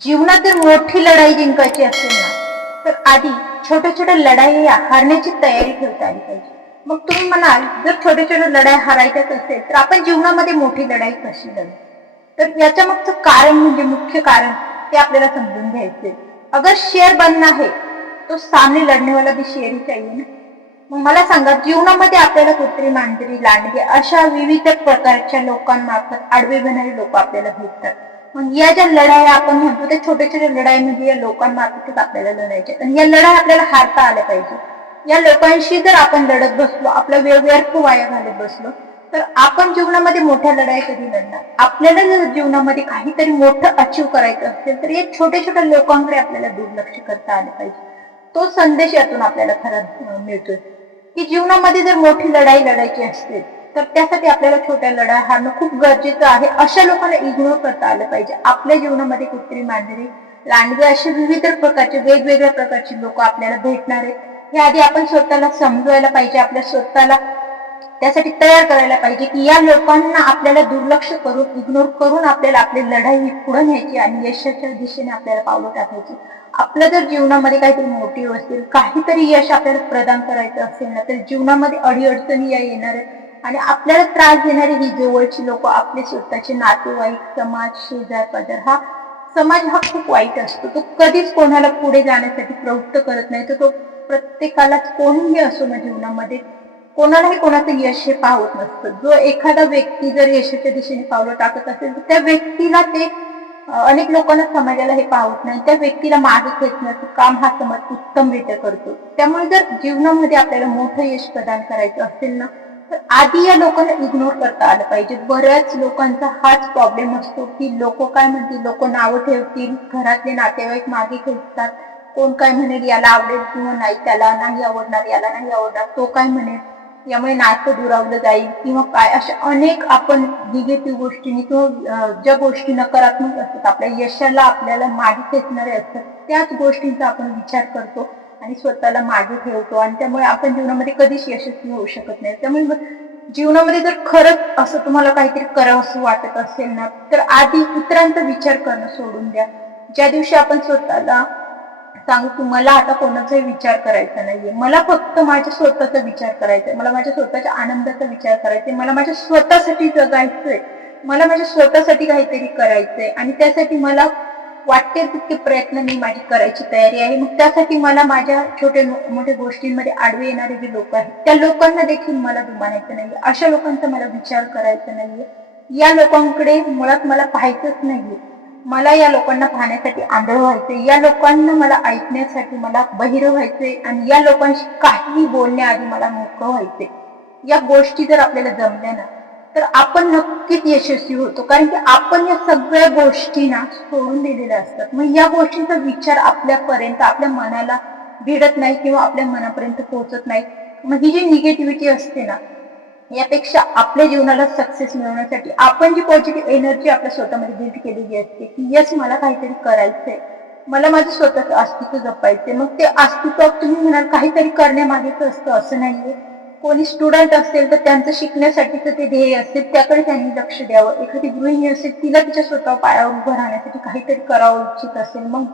जीवनात जर मोठी लढाई जिंकायची असेल ना तर आधी छोट्या छोट्या लढाई हारण्याची तयारी ठेवता आली पाहिजे. मग तुम्ही म्हणाल जर छोट्या छोट्या लढाई हारायच्याच असेल तर आपण जीवनामध्ये मोठी लढाई कशी लढू? तर याच्या मागचं कारण म्हणजे मुख्य कारण ते आपल्याला समजून घ्यायचे अगर शेअर बनना आहे तो सामने लढणेवाला बी भी शेर ही चाहिए ना. मग मला सांगा जीवनामध्ये आपल्याला कुत्री मांजरी लांडगे अशा विविध प्रकारच्या लोकांमार्फत आडवे घेणारे लोक आपल्याला भेटतात? मग या ज्या लढाया आपण म्हणतो त्या छोट्या छोट्या लढाई म्हणजे या लोकांमार्फतच आपल्याला लढायच्या आणि या लढाई आपल्याला हारता आल्या पाहिजे. या लोकांशी जर आपण लढत बसलो आपला वेळ व्यर्थ वाया घालत बसलो तर आपण जीवनामध्ये मोठ्या लढाई कधी लढणार? आपल्याला जर जीवनामध्ये काहीतरी मोठं अचीव करायचं असेल तर या छोट्या छोट्या लोकांकडे आपल्याला दुर्लक्ष करता आलं पाहिजे. तो संदेश यातून आपल्याला खरा मिळतोय. की जीवनामध्ये जर मोठी लढाई लढायची असेल तर त्यासाठी आपल्याला छोट्या लढाई हारणं खूप गरजेचं आहे. अशा लोकांना इग्नोर करता आलं पाहिजे. आपल्या जीवनामध्ये कुत्री मांजरी लांडगे असे विविध प्रकारचे वेगवेगळ्या प्रकारचे लोक आपल्याला भेटणार आहेत. हे आधी आपण स्वतःला समजवायला पाहिजे आपल्या स्वतःला त्यासाठी तयार करायला पाहिजे की या लोकांना आपल्याला दुर्लक्ष करून इग्नोर करून आपल्याला आपली लढाई ही पुढे न्यायची आणि यशाच्या दिशेने आपल्याला पावलं टाकायची. आपलं जर जीवनामध्ये काहीतरी मोटिव्ह असेल काहीतरी यश आपल्याला प्रदान करायचं असेल ना तर जीवनामध्ये अडीअडचणी या येणार आहेत. आणि आपल्याला त्रास देणारी ही जवळची लोक आपले स्वतःचे नातेवाईक समाज शेजार पाजार हा समाज हा खूप वाईट असतो. तो कधीच कोणाला पुढे जाण्यासाठी प्रवृत्त करत नाही. तर तो प्रत्येकालाच कोणीही असो ना जीवनामध्ये कोणालाही कोणाचं यश हे पाहत नसतं. जो एखादा व्यक्ती जर यशाच्या दिशेने पावलं टाकत असेल तर त्या व्यक्तीला ते अनेक लोकांना समाजाला हे पाहत नाही. त्या व्यक्तीला मागे खेचण्याचं काम हा समाज उत्तमरित्या करतो. त्यामुळे जर जीवनामध्ये आपल्याला मोठं यश प्रदान करायचं असेल ना तर आधी या लोकांना इग्नोर करता आलं पाहिजे. बऱ्याच लोकांचा हाच प्रॉब्लेम असतो की लोक काय म्हणतील? लोक नावं ठेवतील. घरातले नातेवाईक मागे खेचतात. कोण काय म्हणेल याला आवडेल किंवा नाही त्याला नाही आवडणार याला नाही आवडणार तो काय म्हणेल? यामुळे नातं दुरावलं जाईल किंवा काय? अशा अनेक आपण निगेटिव्ह गोष्टींनी किंवा ज्या गोष्टी नकारात्मक असतात आपल्या यशाला आपल्याला मागे खेचणारे असतात त्याच गोष्टींचा आपण विचार करतो. आणि स्वतःला मागे ठेवतो. आणि त्यामुळे आपण जीवनामध्ये कधीच यशस्वी होऊ शकत नाही. त्यामुळे जीवनामध्ये जर खरंच असं तुम्हाला काहीतरी करावं असं वाटत असेल ना तर आधी इतरांचा विचार करणं सोडून द्या. ज्या दिवशी आपण स्वतःला सांगू की मला आता कोणाचाही विचार करायचा नाहीये. मला फक्त माझ्या स्वतःचा विचार करायचा आहे. मला माझ्या स्वतःच्या आनंदाचा विचार करायचा आहे. मला माझ्या स्वतःसाठी जगायचंय. मला माझ्या स्वतःसाठी काहीतरी करायचंय. आणि त्यासाठी मला वाटते तितके प्रयत्न मी माझी करायची तयारी आहे. मग त्यासाठी मला माझ्या छोट्या मोठ्या गोष्टींमध्ये आडवे येणारे जे लोक आहेत त्या लोकांना देखील मला दुमानायचं नाहीये. अशा लोकांचा मला विचार करायचा नाहीये. या लोकांकडे मुळात मला पाहायचंच नाहीये. मला या लोकांना पाहण्यासाठी आंधळ व्हायचंय. या लोकांना मला ऐकण्यासाठी मला बहिर व्हायचंय आणि या लोकांशी काहीही बोलण्याआधी मला मोकळं व्हायचंय. या गोष्टी जर आपल्याला जमल्या ना तर आपण नक्कीच यशस्वी होतो. कारण की आपण या सगळ्या गोष्टी ना सोडून दिलेल्या असतात. मग या गोष्टींचा विचार आपल्यापर्यंत आपल्या मनाला भिडत नाही किंवा आपल्या मनापर्यंत पोहोचत नाही. मग ही जी निगेटिव्हिटी असते ना यापेक्षा आपल्या जीवनाला सक्सेस मिळवण्यासाठी आपण जी पॉझिटिव्ह एनर्जी आपल्या स्वतःमध्ये बिल्ड केलेली असते की यस मला काहीतरी करायचंय. मला माझं स्वतःचं अस्तित्व जपायचंय. मग ते अस्तित्व तुम्ही म्हणाल काहीतरी करण्यामागेच असतं असं नाहीये. कोणी स्टुडंट असेल तर त्यांचं शिकण्यासाठीचं ते ध्येय असेल त्याकडे त्यांनी लक्ष द्यावं. एखादी गृहिणी असेल तिला तिच्या स्वतः पायावर उभं राहण्यासाठी काहीतरी करावं इच्छित असेल मग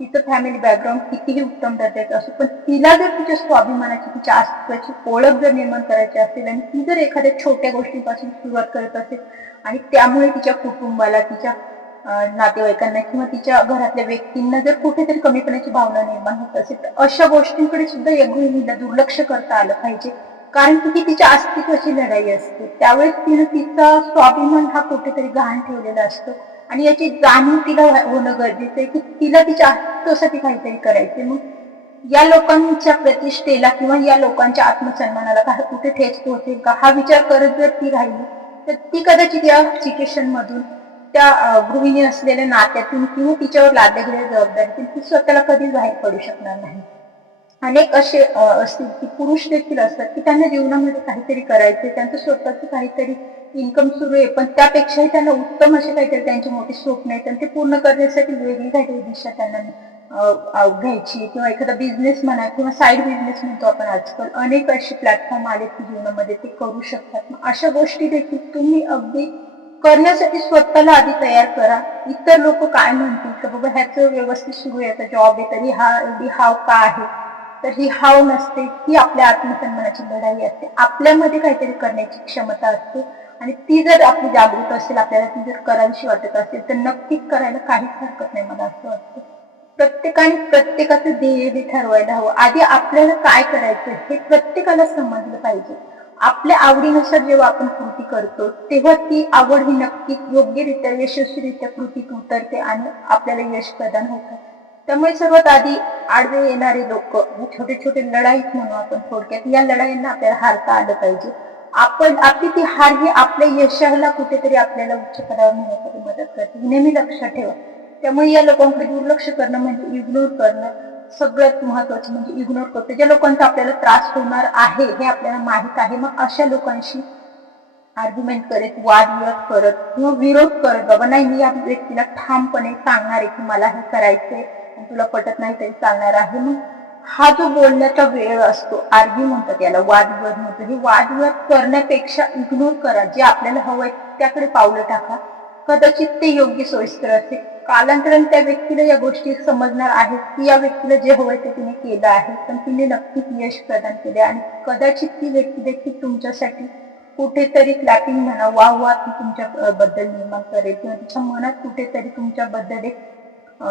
तिचं फॅमिली बॅकग्राऊंड कितीही उत्तम दर्जाचं असो पण तिला जर तिच्या स्वाभिमानाची तिच्या अस्तित्वाची ओळख जर निर्माण करायची असेल आणि ती जर एखाद्या छोट्या गोष्टीपासून सुरुवात करत असेल आणि त्यामुळे तिच्या कुटुंबाला तिच्या नातेवाईकांना किंवा तिच्या घरातल्या व्यक्तींना जर कुठेतरी कमीपणाची भावना निर्माण होत असेल तर अशा गोष्टींकडे सुद्धा या गृहिणीला दुर्लक्ष करता आलं पाहिजे. कारण की ती तिच्या अस्तित्वाची लढाई असते. त्यावेळेस तिनं तिचा स्वाभिमान हा कुठेतरी गहाण ठेवलेला असतो. आणि याची जाणीव तिला होणं गरजेचं आहे की तिला तिच्या अस्तित्वासाठी काहीतरी करायचे मग या लोकांच्या प्रतिष्ठेला किंवा या लोकांच्या आत्मसन्मानाला का कुठे ठेच पोहोचेल का? हा विचार करत जर ती राहिली तर ती कदाचित या सिच्युएशन मधून त्या गृहिणी असलेल्या नात्यातून किंवा तिच्यावर लादल्या गेलेल्या जबाबदारीतून ती स्वतःला कधीच बाहेर पडू शकणार नाही. अनेक असे असतील की पुरुष देखील असतात की त्यांना जीवनामध्ये काहीतरी करायचे त्यांचं स्वतःचं काहीतरी इन्कम सुरू आहे पण त्यापेक्षाही त्यांना उत्तम असे काहीतरी त्यांचे मोठे स्वप्न आहेत आणि ते पूर्ण करण्यासाठी वेगळी काहीतरी दिशा त्यांना घ्यायची आहे. किंवा एखादा बिझनेस म्हणा किंवा साईड बिझनेस म्हणतो आपण आजकाल अनेक असे प्लॅटफॉर्म आले की जीवनामध्ये ते करू शकतात. मग अशा गोष्टी देखील तुम्ही अगदी करण्यासाठी स्वतःला आधी तयार करा. इतर लोक काय म्हणतील? का बाबा ह्याचं व्यवस्थित सुरू आहे आता जॉब आहे तरी हा एवढी हाव का आहे? तर ही हाव नसते ही आपल्या आत्मसन्मानाची लढाई असते. आपल्यामध्ये काहीतरी करण्याची क्षमता असते आणि ती जर आपली जागृत असेल आपल्याला ती जर करावीशी वाटत असेल तर नक्कीच करायला काहीच हरकत नाही मला असं वाटतं. प्रत्येकाने प्रत्येकाचं ध्येय हे ठरवायला हवं. आधी आपल्याला काय करायचं हे प्रत्येकाला समजलं पाहिजे. आपल्या आवडीनुसार जेव्हा आपण कृती करतो तेव्हा ती आवड ही नक्की योग्यरित्या यशस्वीरित्या कृतीत उतरते आणि आपल्याला यश प्रदान होतं. त्यामुळे सर्वात आधी आडवे येणारे लोक छोटे छोटे लढाईत म्हणू आपण थोडक्यात या लढाईंना आपल्याला हारता आलं पाहिजे. आपण आपली ती हार ही आपल्या यशाला कुठेतरी आपल्याला उच्च पदावर नेण्यासाठी मदत करते. हे नेहमी लक्षात ठेवा. त्यामुळे या लोकांकडे दुर्लक्ष करणं म्हणजे इग्नोर करणं सगळ्यात महत्वाचं म्हणजे इग्नोर करतो ज्या लोकांचा आपल्याला त्रास होणार आहे हे आपल्याला माहीत आहे. मग अशा लोकांशी आर्ग्युमेंट करत वादविवाद करत किंवा विरोध करत बाबा नाही मी या व्यक्तीला ठामपणे सांगणार आहे की मला हे करायचंय. तुला पटत नाही तरी चालणार आहे मग. हा जो बोलण्याचा वेळ असतो आर्ग्यू म्हणतात याला वादविवाद म्हणतो हे वादविवाद करण्यापेक्षा इग्नोर करा. जे आपल्याला हवंय त्याकडे पावलं टाका. कदाचित ते योग्य सोयीस्कर असेल. कालांतराने त्या व्यक्तीला या गोष्टी समजणार आहेत की या व्यक्तीला जे हवंय ते तिने केलं आहे. पण तिने नक्कीच यश प्रदान केले आणि कदाचित ती व्यक्ती देखील तुमच्यासाठी कुठेतरी क्लॅपिंग म्हणा वा वा ती तुमच्या बद्दल निर्माण करेल किंवा तिच्या मनात कुठेतरी तुमच्याबद्दल एक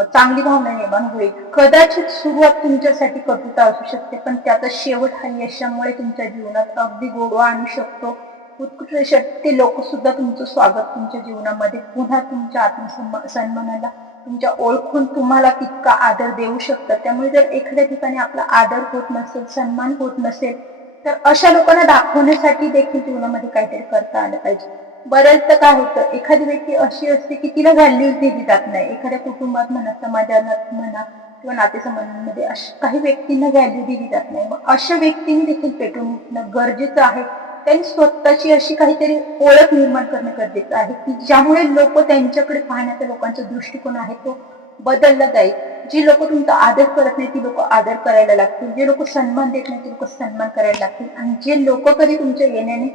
चांगली भावना निर्माण होईल. कदाचित सुरुवात तुमच्यासाठी कटुता असू शकते पण त्याचा शेवट हा यशामुळे तुमच्या जीवनात अगदी गोडवा आणू शकतो. उत्कृष्ट ते लोक सुद्धा तुमचं स्वागत तुमच्या जीवनामध्ये पुन्हा तुमच्या आत्मसन्मा सन्मानाला तुमच्या ओळखून तुम्हाला तितका आदर देऊ शकतात. त्यामुळे जर एखाद्या ठिकाणी आपला आदर होत नसेल सन्मान होत नसेल तर अशा लोकांना दाखवण्यासाठी देखील जीवनामध्ये काहीतरी करता आलं पाहिजे. बऱ्याचदा काय होतं एखादी व्यक्ती अशी असते की तिला व्हॅल्यूज दिली जात नाही. एखाद्या कुटुंबात म्हणा समाजात म्हणा किंवा नातेसंबंधांमध्ये अशा काही व्यक्तींना व्हॅल्यू दिली जात नाही. मग अशा व्यक्तींनी देखील पेटून उठणं गरजेचं आहे. त्यांनी स्वतःची अशी काहीतरी ओळख निर्माण करणं गरजेचं आहे की ज्यामुळे लोक त्यांच्याकडे पाहण्याचा लोकांचा दृष्टिकोन आहे तो बदलला जाईल. जी लोक तुमचा आदर करत नाही ती लोक आदर करायला लागतील. जे लोक सन्मान देत नाही ते लोक सन्मान करायला लागतील. आणि जे लोक कधी तुमच्या येण्याने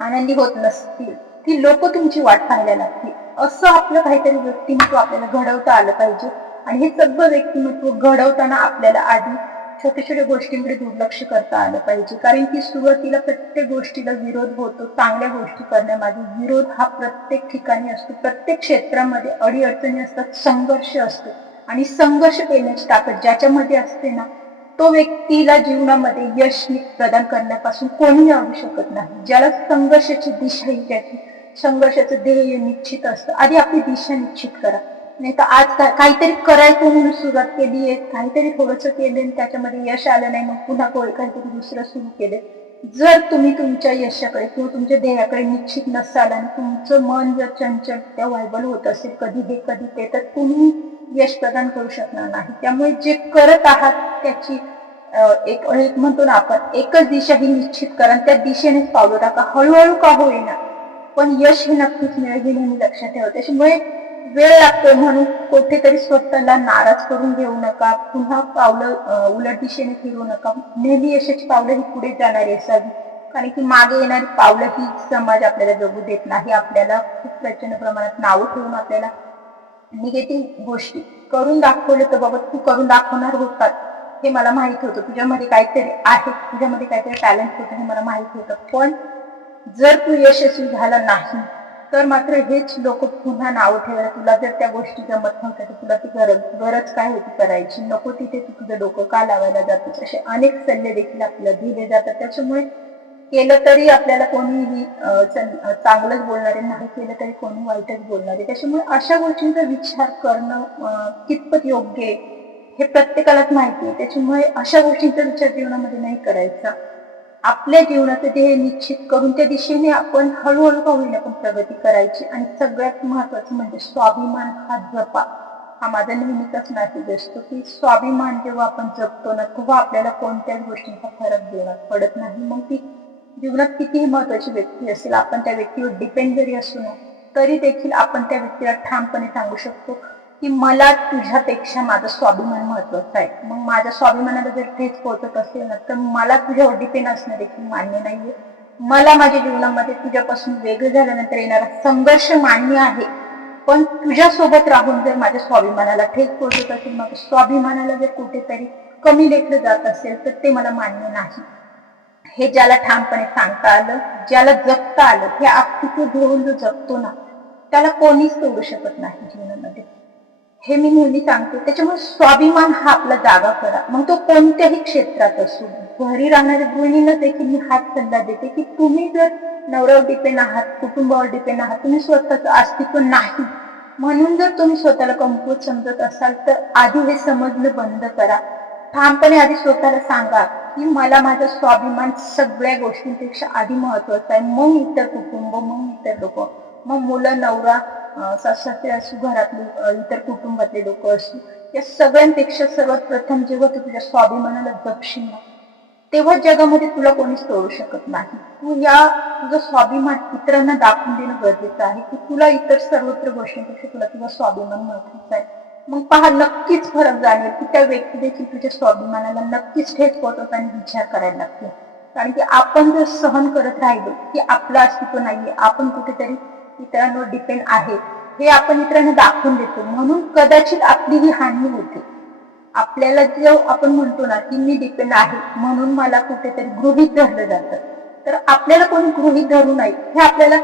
आनंदी होत नसतील ती लोक तुमची वाट पाहायला लागतील. असं आपलं काहीतरी व्यक्तिमत्व आपल्याला घडवता आलं पाहिजे. आणि हे सगळं व्यक्तिमत्व घडवताना आपल्याला आधी छोट्या छोट्या गोष्टींकडे दुर्लक्ष करता आलं पाहिजे. कारण की सुरुवातीला प्रत्येक गोष्टीला विरोध होतो चांगल्या गोष्टी करण्यामागे विरोध हा प्रत्येक ठिकाणी असतो. प्रत्येक क्षेत्रामध्ये अडीअडचणी असतात संघर्ष असतो. आणि संघर्ष केल्याची ताकद ज्याच्यामध्ये असते ना तो व्यक्तीला जीवनामध्ये यश प्रदान करण्यापासून कोणीही आणू शकत नाही. ज्याला संघर्षाची दिशा ही त्याची संघर्षाचं ध्येय निश्चित असतं. आधी आपली दिशा निश्चित करा. नाही तर आज काहीतरी करायचं म्हणून सुरुवात केली आहे काहीतरी थोडंसं केले आणि त्याच्यामध्ये यश आलं नाही मग पुन्हा कोणी काहीतरी दुसरं सुरू केले जर तुम्ही तुमच्या यशाकडे किंवा तुमच्या ध्येयाकडे निश्चित नसाल आणि तुमचं मन जर चंचल त्या व्हायबल होत असेल कधी हे कधी ते तर तुम्ही यश प्रदान करू शकणार नाही. त्यामुळे जे करत आहात त्याची एक एक म्हणतो ना आपण एकच दिशा ही निश्चित करा त्या दिशेनेच पावलं टाका. हळूहळू का होईना पण यश हे नक्कीच मिळेल हे नेहमी लक्षात ठेवा त्याच्यामुळे वेळ लागतो म्हणून कुठेतरी स्वतःला नाराज करून घेऊ नका पुन्हा पावलं उलट दिशेने फिरू नका. नेहमी यशाची पावलं ही पुढे जाणारी असावी कारण की मागे येणारी पावलं ही समाज आपल्याला जगू देत नाही. आपल्याला खूप प्रचंड प्रमाणात नावं ठेवून आपल्याला निगेटिव्ह गोष्टी करून दाखवलं तर बाबा तू करून दाखवणार होतात. हे मला माहीत होतं. तुझ्यामध्ये काहीतरी आहे. तुझ्यामध्ये काहीतरी टॅलेंट होतं हे मला माहिती होतं. पण जर तू यशस्वी झाला नाही तर मात्र हेच लोक पुन्हा नाव ठेवायला तुला जर त्या गोष्टी जमत नव्हत्या तर तुला ती गरज गरज काय होती करायची? नको तिथे तू तुझं डोकं का लावायला जातोस? असे अनेक सल्ले देखील आपल्याला दिले जातात. त्याच्यामुळे केलं तरी आपल्याला कोणीही चांगलंच बोलणारे नाही केलं तरी कोणी वाईटच बोलणारे त्याच्यामुळे अशा गोष्टींचा विचार करणं कितपत योग्य आहे हे प्रत्येकालाच माहिती आहे. त्याच्यामुळे अशा गोष्टींचा विचार जीवनामध्ये नाही करायचा. आपल्या जीवनाचं ध्येय निश्चित करून त्या दिशेने आपण हळूहळू का होईना पण प्रगती करायची. आणि सगळ्यात महत्वाचं म्हणजे स्वाभिमान हा जपा. हा माझा नेहमीचाच मेसेज असतो की स्वाभिमान जेव्हा आपण जपतो ना तेव्हा आपल्याला कोणत्याच गोष्टींचा फरक देणार पडत नाही. मग ती जीवनात कितीही महत्वाची व्यक्ती असेल आपण त्या व्यक्तीवर डिपेंड जरी असू ना तरी देखील आपण त्या व्यक्तीला ठामपणे सांगू शकतो की मला तुझ्यापेक्षा माझं स्वाभिमान महत्वाचं आहे. मग माझ्या स्वाभिमानाला जर ठेच पोहोचत असेल ना तर मला तुझ्यावर डिपेंड असणं देखील मान्य नाहीये. मला माझ्या जीवनामध्ये तुझ्यापासून वेगळं झाल्यानंतर येणारा संघर्ष मान्य आहे. पण तुझ्यासोबत राहून जर माझ्या स्वाभिमानाला ठेच पोहोचत असेल मग स्वाभिमानाला जर कुठेतरी कमी लेखलं जात असेल तर ते मला मान्य नाही. हे ज्याला ठामपणे सांगता आलं ज्याला जगता आलं हे अस्तित्व घेऊन जो जगतो ना त्याला कोणीच तोडू शकत नाही जीवनामध्ये. हे मी नेहमी सांगते त्याच्यामुळे स्वाभिमान हा आपला जागा करा. मग तो कोणत्याही क्षेत्रात असो घरी राहणाऱ्या गृहिणीला देखील मी हाच सल्ला देते की तुम्ही जर नवऱ्यावर डिपेंड आहात कुटुंबावर डिपेंड आहात तुम्ही स्वतःचं अस्तित्व नाही म्हणून जर तुम्ही स्वतःला कमकुवत समजत असाल तर आधी हे समजणं बंद करा. ठामपणे आधी स्वतःला सांगा की मला माझा स्वाभिमान सगळ्या गोष्टींपेक्षा आधी महत्त्वाचा आहे. मग इतर कुटुंब मग इतर लोक. मग मुलं नवरा सासरे असू घरातले इतर कुटुंबातले लोक असू. या सगळ्यांपेक्षा सर्वात प्रथम जेव्हा तू तुझ्या स्वाभिमानाला जपशील ना तेव्हा जगामध्ये तुला कोणीच तोडू शकत नाही. तू या तुझं स्वाभिमान इतरांना दाखवून देणं गरजेचं आहे की तुला इतर सर्वत्र गोष्टींपेक्षा तुला तुझा स्वाभिमान महत्त्वाचा आहे. मग पहा नक्कीच फरक जाणवेल की त्या व्यक्ती देखील तुझ्या स्वाभिमानाला नक्कीच ठेच पोहोचवताना विचार करायला लागतो कारण की आपण जर सहन करत राहिलो की आपलं अस्तित्व नाहीये आपण कुठेतरी इतरांवर डिपेंड आहे हे आपण इतरांना दाखवून देतो. म्हणून कदाचित आपली ही हानी होते. आपल्याला जो आपण म्हणतो ना की मी डिपेंड आहे म्हणून मला कुठेतरी गृहित धरलं जातं. तर आपल्याला कोणी गृहित धरू नये हे आपल्याला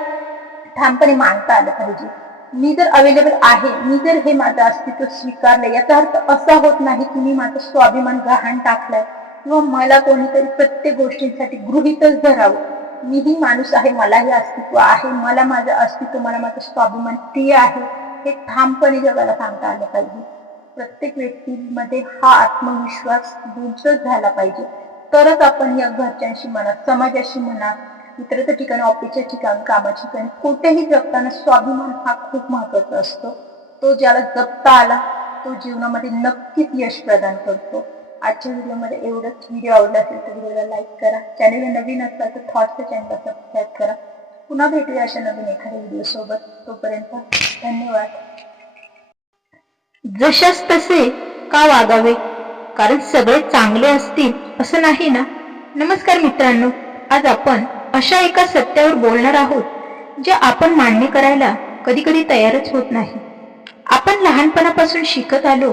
ठामपणे मानता आलं पाहिजे. मी जर अवेलेबल आहे मी जर हे माझं अस्तित्व स्वीकारलं याचा अर्थ असा होत नाही की मी माझं स्वाभिमान गहाण टाकलाय किंवा मला कोणीतरी प्रत्येक गोष्टींसाठी गृहितच धरावं. मीही माणूस आहे मलाही अस्तित्व आहे मला माझं अस्तित्व मला माझं स्वाभिमान प्रिय आहे हे ठामपणे जगाला सांगता आलं पाहिजे. प्रत्येक व्यक्तीमध्ये हा आत्मविश्वास बुंचच झाला पाहिजे. तरच आपण या घरच्यांशी म्हणा समाजाशी म्हणा इतरत्र ठिकाणी ऑफिसच्या ठिकाणी कामाच्या ठिकाणी कुठेही जगताना स्वाभिमान हा खूप महत्त्वाचा असतो. तो ज्याला जगता आला तो जीवनामध्ये नक्कीच यश प्रदान करतो. आजच्या व्हिडिओमध्ये एवढंच. व्हिडिओ आवडला असेल तर व्हिडिओला लाईक करा. चॅनलला नवीन असतात तर थॉट्सच्या चॅनलला सबस्क्राईब करा. पुन्हा भेटूया अशा नवीन एखाद्या व्हिडिओसोबत तोपर्यंत धन्यवाद. जशास तसे का वागावे? कारण सगळे चांगले असतील असं नाही ना? नमस्कार मित्रांनो. आज आपण अशा एका सत्यावर बोलणार आहोत जे आपण मान्य करायला कधी कधी तयारच होत नाही. आपण लहानपणापासून शिकत आलो